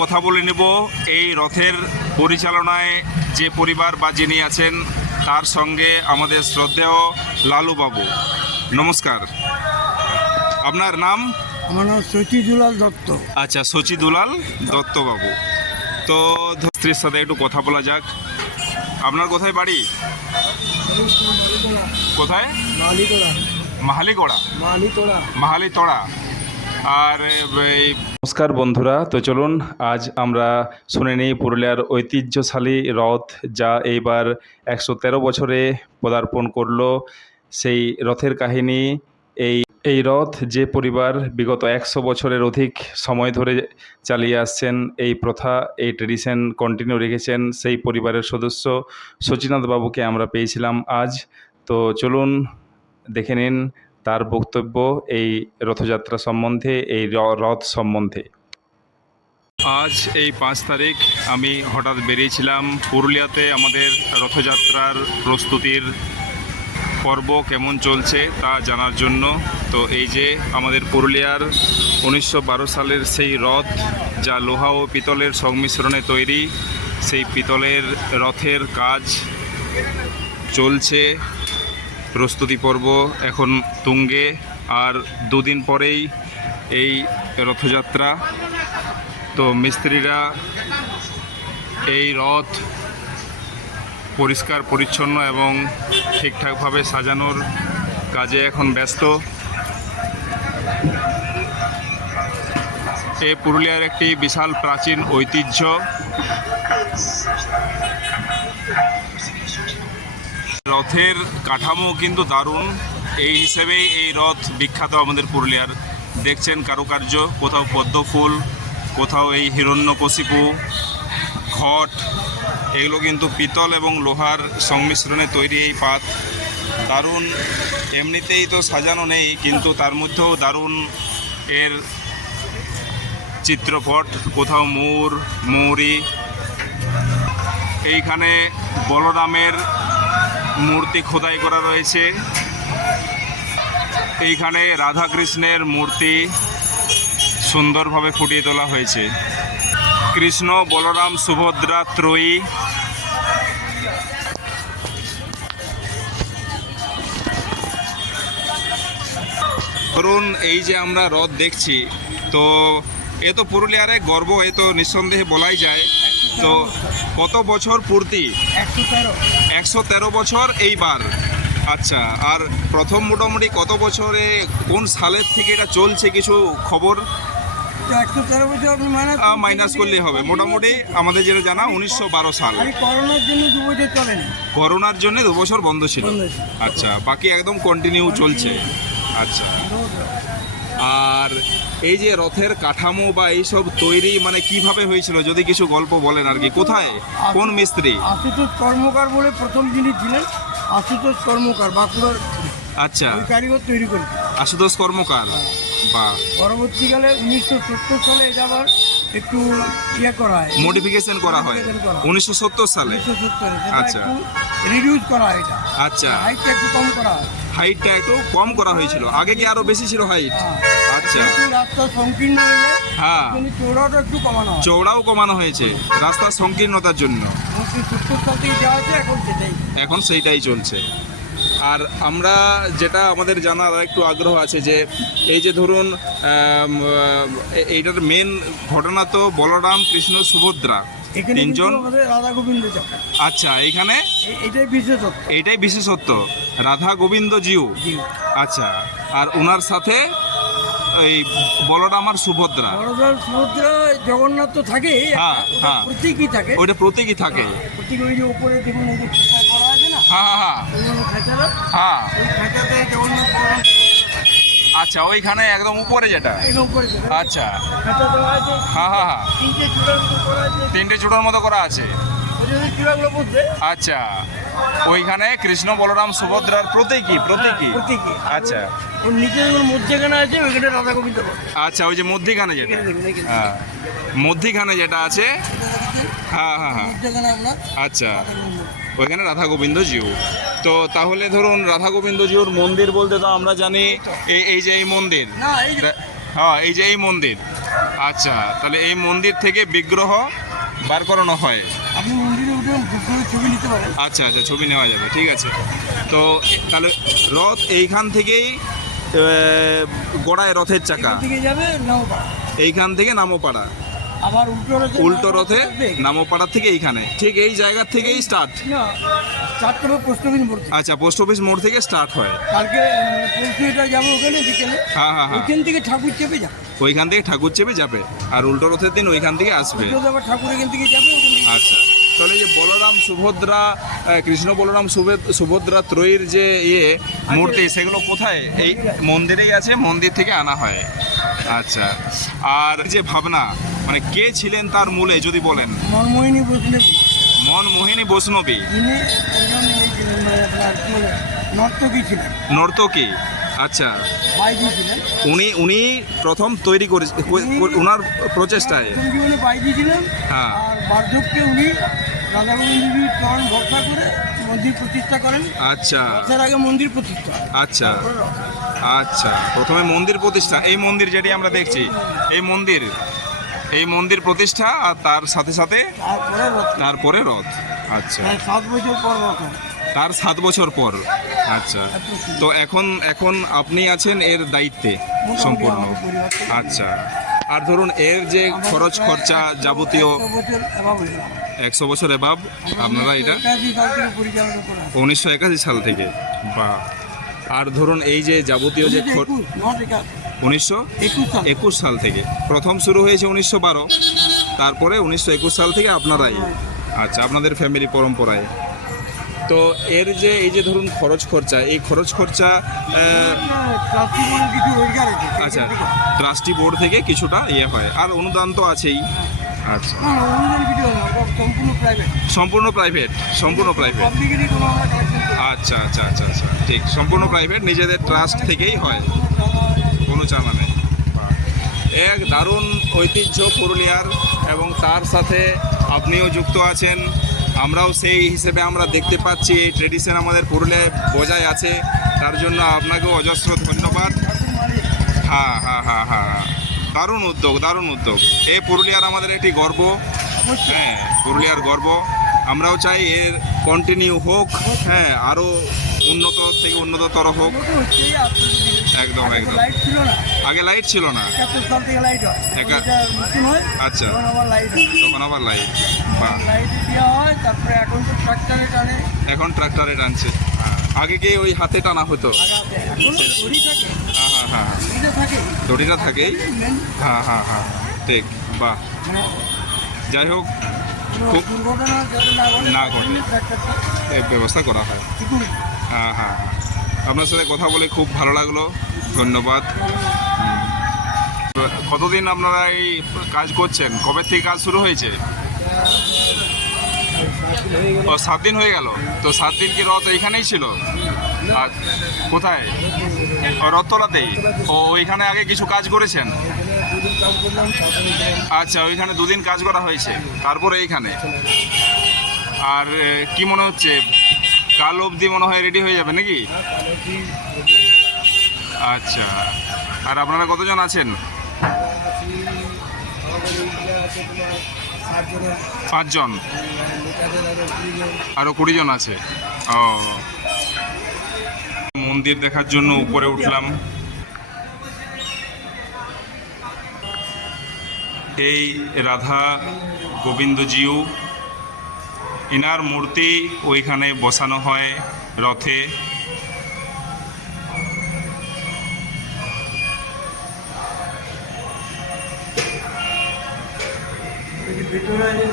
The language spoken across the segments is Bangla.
কথা বলে নেব এই রথের পরিচালনায় যে পরিবার বা যিনি আছেন তার সঙ্গে আমাদের শ্রদ্ধেয় লালু বাবু নমস্কার। আপনার নাম? আমার নাম সচি দুলাল দত্ত। আচ্ছা সচি দুলাল দত্তবাবু। তো স্ত্রীর সাথে একটু কথা বলা যাক। আপনার কোথায় বাড়ি? কোথায়? মাহালিগড়া। মালিতোড়া মাহালি তড়া আর নমস্কার বন্ধুরা, তো চলুন আজ আমরা শুনে নিই পুরুলিয়ার ঐতিহ্যশালী রথ যা এইবার একশো তেরো বছরে পদার্পণ করল। সেই রথের কাহিনী, এই এই রথ যে পরিবার বিগত একশো বছরের অধিক সময় ধরে চালিয়ে আসছেন, এই প্রথা, এই ট্রেডিশন কন্টিনিউ রেখেছেন সেই পরিবারের সদস্য সচিনাথ বাবুকে আমরা পেয়েছিলাম আজ। তো চলুন দেখে নিন তার বক্তব্য এই রথযাত্রা সম্বন্ধে, এই রথ সম্বন্ধে। আজ এই পাঁচ তারিখ আমি হঠাৎ বেরিয়েছিলাম পুরুলিয়াতে আমাদের রথযাত্রার প্রস্তুতির পর্ব কেমন চলছে তা জানার জন্য। তো এই যে আমাদের পুরুলিয়ার উনিশশো বারো সালের সেই রথ, যা লোহা ও পিতলের সংমিশ্রণে তৈরি, সেই পিতলের রথের কাজ চলছে। প্রস্তুতি পর্ব এখন তুঙ্গে, আর দুদিন পরেই এই রথযাত্রা। তো মিস্ত্রিরা এই রথ পরিষ্কার, পরিচ্ছন্ন এবং ঠিকঠাকভাবে সাজানোর কাজে এখন ব্যস্ত। এ পুরুলিয়ার একটি বিশাল প্রাচীন ঐতিহ্য। রথের কাঠামো কিন্তু দারুণ। এই হিসেবেই এই রথ বিখ্যাত আমাদের পুরুলিয়ার। দেখছেন কারুকার্য, কোথাও পদ্ম ফুল, কোথাও এই হিরণ্যকশিপু, ঘট, এগুলো কিন্তু পিতল এবং লোহার সংমিশ্রণে তৈরি এই পাত দারুণ। এমনিতেই তো সাজানো নেই, কিন্তু তার মধ্যেও দারুণ এর চিত্রপট, কোথাও মূর, মৌরি। এইখানে বলরামের মূর্তি খোদাই করা রয়েছে। এইখানে রাধাকৃষ্ণের মূর্তি সুন্দরভাবে ফুটিয়ে তোলা হয়েছে। কৃষ্ণ বলরাম সুভদ্রা ত্রয়ী। ধরুন এই যে আমরা রথ দেখছি, তো এ তো পুরুলিয়ার এক গর্ব, এ তো নিঃসন্দেহে বলাই যায়। তো কত বছর পূর্তি? একশো তেরো বছর এইবার। আচ্ছা আর প্রথম মোটামুটি কত বছরে কোন সালের থেকে এটা চলছে কিছু খবর? একশো তেরো বছর মাইনাস করলেই হবে। মোটামুটি আমাদের যেটা জানা উনিশশো বারো সাল। করোনার জন্য দু বছর চলেনি। করোনার জন্য দু বছর বন্ধ ছিল। আচ্ছা বাকি একদম কন্টিনিউ চলছে। আচ্ছা। আর এই যে রথের কাঠামো বা এইসব তৈরি মানে কীভাবে হয়েছিল? যদি কিছু গল্প বলেন আর কি। কোথায়? কোন মিস্ত্রি? আশুতোষ কর্মকার বলে প্রথম যিনি ছিলেন আশুতোষ কর্মকার বাঁকুড়ার আচ্ছা। ওই কারিগর তৈরি করে আশুতোষ কর্মকার? বা পরবর্তীকালে উনিশশো সত্তর সালে এটা আবার একটু ইয়ে করা হয়। মডিফিকেশন করা হয়। হয়। উনিশশো সত্তর সালে? আচ্ছা। রিডিউস করা হয় এটা। আচ্ছা। হাইটটা একটু কম করা হয়। হাইটটা একটু কম করা হয়েছিল। আগে কি আরও বেশি ছিল হাইট হ্যাঁ। আচ্ছা। একটু রাস্তা সংকীর্ণ হয়ে হ্যাঁ। চৌড়াটা একটু কমানো চৌড়াও কমানো হয়েছে রাস্তার সংকীর্ণতার জন্য। এখন সেইটাই চলছে। আর আমরা যেটা আমাদের জানার একটু আগ্রহ আছে যে এই যে ধরুন এইটার মেন ঘটনা তো বলরাম কৃষ্ণ সুভদ্রা এখানে তিনজন। রাধা গোবিন্দ আচ্ছা এইখানে? এটাই বিশেষত্ব। এইটাই বিশেষত্ব। রাধা গোবিন্দ জিউ আচ্ছা আর ওনার সাথে এই বলরাম আর সুভদ্রা। সমুদ্রে জগন্নাথ তো থাকে হ্যাঁ, হ্যাঁ। প্রতীকই থাকে। ওইটা প্রতীকই থাকে। প্রতীক ওই যে উপরে দেখুন এই যে করা আছে না? হ্যাঁ হ্যাঁ ওই হ্যাঁ। ওই জগন্নাথ আচ্ছা ওইখানে একদম উপরে যেটা। আচ্ছা। হ্যাঁ হ্যাঁ হ্যাঁ। তিনটে চূড়ার মতো করা আছে। আচ্ছা। ওইখানে কৃষ্ণ বলরাম সুভদ্রার প্রতীকী প্রতীকী? প্রতীকী। আচ্ছা। ওর নিচে মধ্যেখানে আছে ওইখানে রাধা গোবিন্দ আচ্ছা ওই যে মধ্যিখানে যেটা। হ্যাঁ। মধ্যিখানে যেটা আছে হ্যাঁ হ্যাঁ হ্যাঁ। আচ্ছা। ওইখানে রাধা গোবিন্দ জিউ। তো তাহলে ধরুন রাধা গোবিন্দ জিউর মন্দির বলতে তো আমরা জানি এই এই যে এই মন্দির। হ্যাঁ এই যে এই মন্দির। আচ্ছা তাহলে এই মন্দির থেকে বিগ্রহ বার করানো হয়। আচ্ছা আচ্ছা ছবি নেওয়া যাবে ঠিক আছে। তো তাহলে রথ এইখান থেকেই গড়ায় রথের চাকা। যাবে এইখান থেকে নামোপাড়া। আবার উল্টো রথে উল্টো রথে নামোপাড়া থেকে এইখানে। ঠিক এই জায়গা থেকেই স্টার্ট পোস্ট অফিস মোড় আচ্ছা পোস্ট অফিস মোড় থেকে স্টার্ট হয়। কালকে যাব ওখানে বিকেলে। হ্যাঁ হ্যাঁ হ্যাঁ। ওইখান থেকে ঠাকুর চেপে যাবে। ওইখান থেকে ঠাকুর চেপে যাবে। আর উল্টো রথের দিন ওইখান থেকে আসবে। আবার ঠাকুর এখান থেকে যাবে আচ্ছা। তাহলে যে বলরাম সুভদ্রা কৃষ্ণ বলরাম সুভদ্রা ত্রয়ীর যে ইয়ে মূর্তি সেগুলো কোথায়? এই মন্দিরেই আছে মন্দির থেকে আনা হয়। আচ্ছা। আর যে ভাবনা মানে কে ছিলেন তার মূলে যদি বলেন? মনমোহিনী মন বৈষ্ণবী। ইয়ে ছিলেন মানে নর্তকী ছিলেন। নর্তকী। আচ্ছা। উনি উনি প্রথম তৈরি করে ওনার প্রচেষ্টায়। বাইজি হ্যাঁ। আর বার্ধক্যে উনি রাধা গোবিন্দজির চরণ ভরসা করে মন্দির প্রতিষ্ঠা করেন। আচ্ছা। তার আগে মন্দির প্রতিষ্ঠা। আচ্ছা। আচ্ছা। প্রথমে মন্দির প্রতিষ্ঠা এই মন্দির যেটি আমরা দেখছি এই মন্দির এই মন্দির প্রতিষ্ঠা আর তার সাথে সাথে তারপরে রথ। আচ্ছা। মানে সাত বছর পর রথ। তার সাত বছর পর। আচ্ছা। তো এখন এখন আপনি আছেন এর দায়িত্বে সম্পূর্ণ। আচ্ছা। আর ধরুন, এর যে খরচ খরচা যাবতীয় একশো বছর এবাব আপনারা এটা। উনিশশো একাশি সাল থেকে। বা আর ধরুন, এই যে যাবতীয় যে উনিশশো। একুশ সাল থেকে। প্রথম শুরু হয়েছে উনিশশো বারো। তারপরে উনিশশো একুশ সাল থেকে আপনারাই। আচ্ছা আপনাদের ফ্যামিলি পরম্পরায়। তো এর যে এই যে ধরুন খরচ খরচা এই খরচ খরচা আচ্ছা ট্রাস্টি বোর্ড থেকে কিছুটা ইয়ে হয়। আর অনুদান তো আছেই। আচ্ছা। সম্পূর্ণ প্রাইভেট সম্পূর্ণ প্রাইভেট। আচ্ছা আচ্ছা আচ্ছা আচ্ছা ঠিক সম্পূর্ণ প্রাইভেট নিজেদের ট্রাস্ট থেকেই হয়। কোনো চাঁদা নেই। এক দারুণ ঐতিহ্য পুরুলিয়ার এবং তার সাথে আপনিও যুক্ত আছেন। আমরাও সেই হিসেবে আমরা দেখতে পাচ্ছি এই ট্রেডিশন আমাদের পুরুলিয়ায় বজায় আছে। তার জন্য আপনাকেও অজস্র ধন্যবাদ। হ্যাঁ হ্যাঁ হ্যাঁ হ্যাঁ হ্যাঁ। দারুণ উদ্যোগ দারুণ উদ্যোগ। এ পুরুলিয়ার আমাদের একটি গর্ব। হ্যাঁ পুরুলিয়ার গর্ব। আমরাও চাই এর কন্টিনিউ হোক হ্যাঁ আরও উন্নত থেকে উন্নততর হোক। একদম একদম। লাইট ছিল না। আগে লাইট ছিল না। একাত্তর সাল থেকে লাইট হয়। একা- নতুন হয়। আচ্ছা। তখন আবার লাইট তখন আবার লাইট লাইট দেওয়া হয় তারপরে এখন তো ট্রাক্টরে টানে। এখন ট্রাক্টরে টানছে। আগে কি ওই হাতে টানা হতো? হ্যাঁ হ্যাঁ হ্যাঁ। দড়িটা থাকে? হ্যাঁ হ্যাঁ হ্যাঁ। ঠিক বাহ। মানে যাই হোক খুব- না ঘটে ব্যবস্থা করা হয়। হ্যাঁ হ্যাঁ হ্যাঁ। আপনার সাথে কথা বলে খুব ভালো লাগল। ধন্যবাদ। কতদিন আপনারা এই কাজ করছেন? কবে থেকে কাজ শুরু হয়েছে? ও, সাত দিন হয়ে গেল। তো সাত দিন কি রথ এইখানেই ছিল? আর কোথায়? ও, রথতলাতেই। ও, ওইখানে আগে কিছু কাজ করেছেন? আচ্ছা ওইখানে দুদিন কাজ করা হয়েছে। তারপরে এইখানে। আর কি মনে হচ্ছে? কাল অবধি মনে হয় রেডি হয়ে যাবে নাকি? আচ্ছা। আর আপনারা কতজন আছেন? পাঁচজন। আরও কুড়ি জন আছে। ও। মন্দির দেখার জন্য উপরে উঠলাম। এই রাধা গোবিন্দজিও এনার মূর্তি ওইখানে বসানো হয় রথে।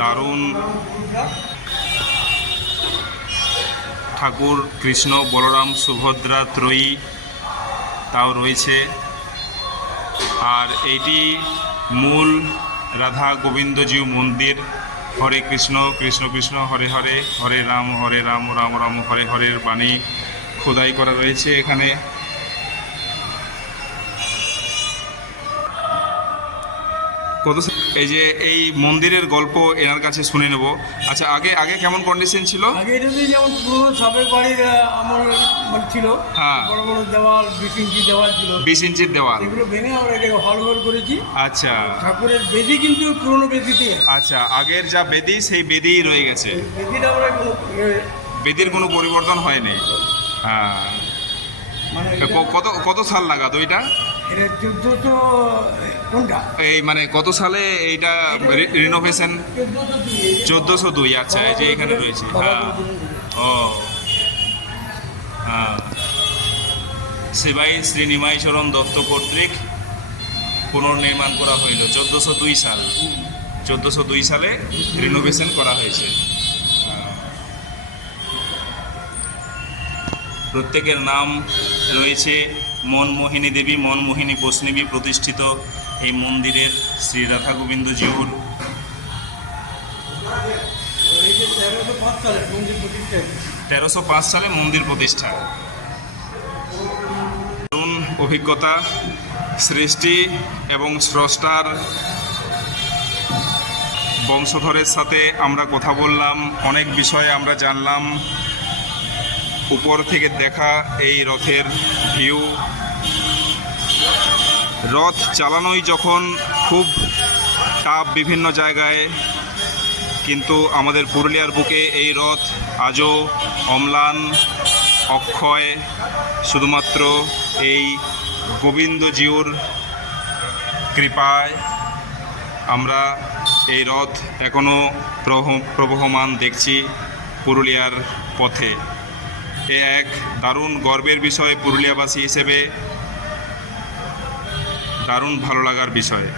দারুণ ঠাকুর কৃষ্ণ বলরাম সুভদ্রা ত্রয়ী তাও রয়েছে। আর এইটি মূল রাধা গোবিন্দজিউ মন্দির। হরে কৃষ্ণ কৃষ্ণ কৃষ্ণ, হরে হরে হরে রাম হরে রাম রাম রাম, হরে হরের বাণী খোদাই করা রয়েছে এখানে। কত এই যে এই মন্দিরের গল্প এনার কাছে শুনে নেব। আচ্ছা আগে আগে কেমন কন্ডিশন ছিল? আগে এটাতে যেমন পুরোনো সাবেক বাড়ির আহ, আমার মানে ছিল। হ্যাঁ। বড় বড় দেওয়াল বিশ ইঞ্চি দেওয়াল ছিল। বিশ ইঞ্চির দেওয়াল। এগুলো ভেঙে আমরা এটাকে হল হল করেছি। আচ্ছা। ঠাকুরের বেদি কিন্তু পুরোনো বেদিতে আচ্ছা আগের যা বেদি সেই বেদিই রয়ে গেছে। বেদিটা আমরা বেদির কোনো পরিবর্তন হয়নি। হ্যাঁ। মানে কত কত সাল লাগাতো এটা চোদ্দোশো কোনটা? এই মানে কত সালে এইটা রিনোভেশন চোদ্দোশো দুই আচ্ছা এই যে এখানে রয়েছে হ্যাঁ। ও হ্যাঁ। সেবাই শ্রী নিমাইচরণ দত্ত কর্তৃক পুনর্নির্মাণ করা হইল চোদ্দোশো দুই সাল। চোদ্দোশো দুই সালে রিনোভেশন করা হয়েছে। হ্যাঁ। প্রত্যেকের নাম রয়েছে মনমোহিনী দেবী, মনমোহিনী বৈষ্ণবী প্রতিষ্ঠিত এই মন্দিরের শ্রী রাধা গোবিন্দ জিউর তেরোশো পাঁচ সালে মন্দির প্রতিষ্ঠা। অভিজ্ঞতা, সৃষ্টি এবং স্রষ্টার বংশধরের সাথে আমরা কথা বললাম, অনেক বিষয়ে আমরা জানলাম। উপর থেকে দেখা এই রথের ভিউ। রথ চালানোই যখন খুব টাফ বিভিন্ন জায়গায়, কিন্তু আমাদের পুরুলিয়ার বুকে এই রথ আজও অম্লান, অক্ষয়, শুধুমাত্র এই গোবিন্দজিউর কৃপায় আমরা এই রথ এখনও প্রবহমান দেখছি পুরুলিয়ার পথে। এ এক দারুণ গর্বের বিষয় পুরুলিয়াবাসী হিসেবে দারুণ ভালো লাগার বিষয়।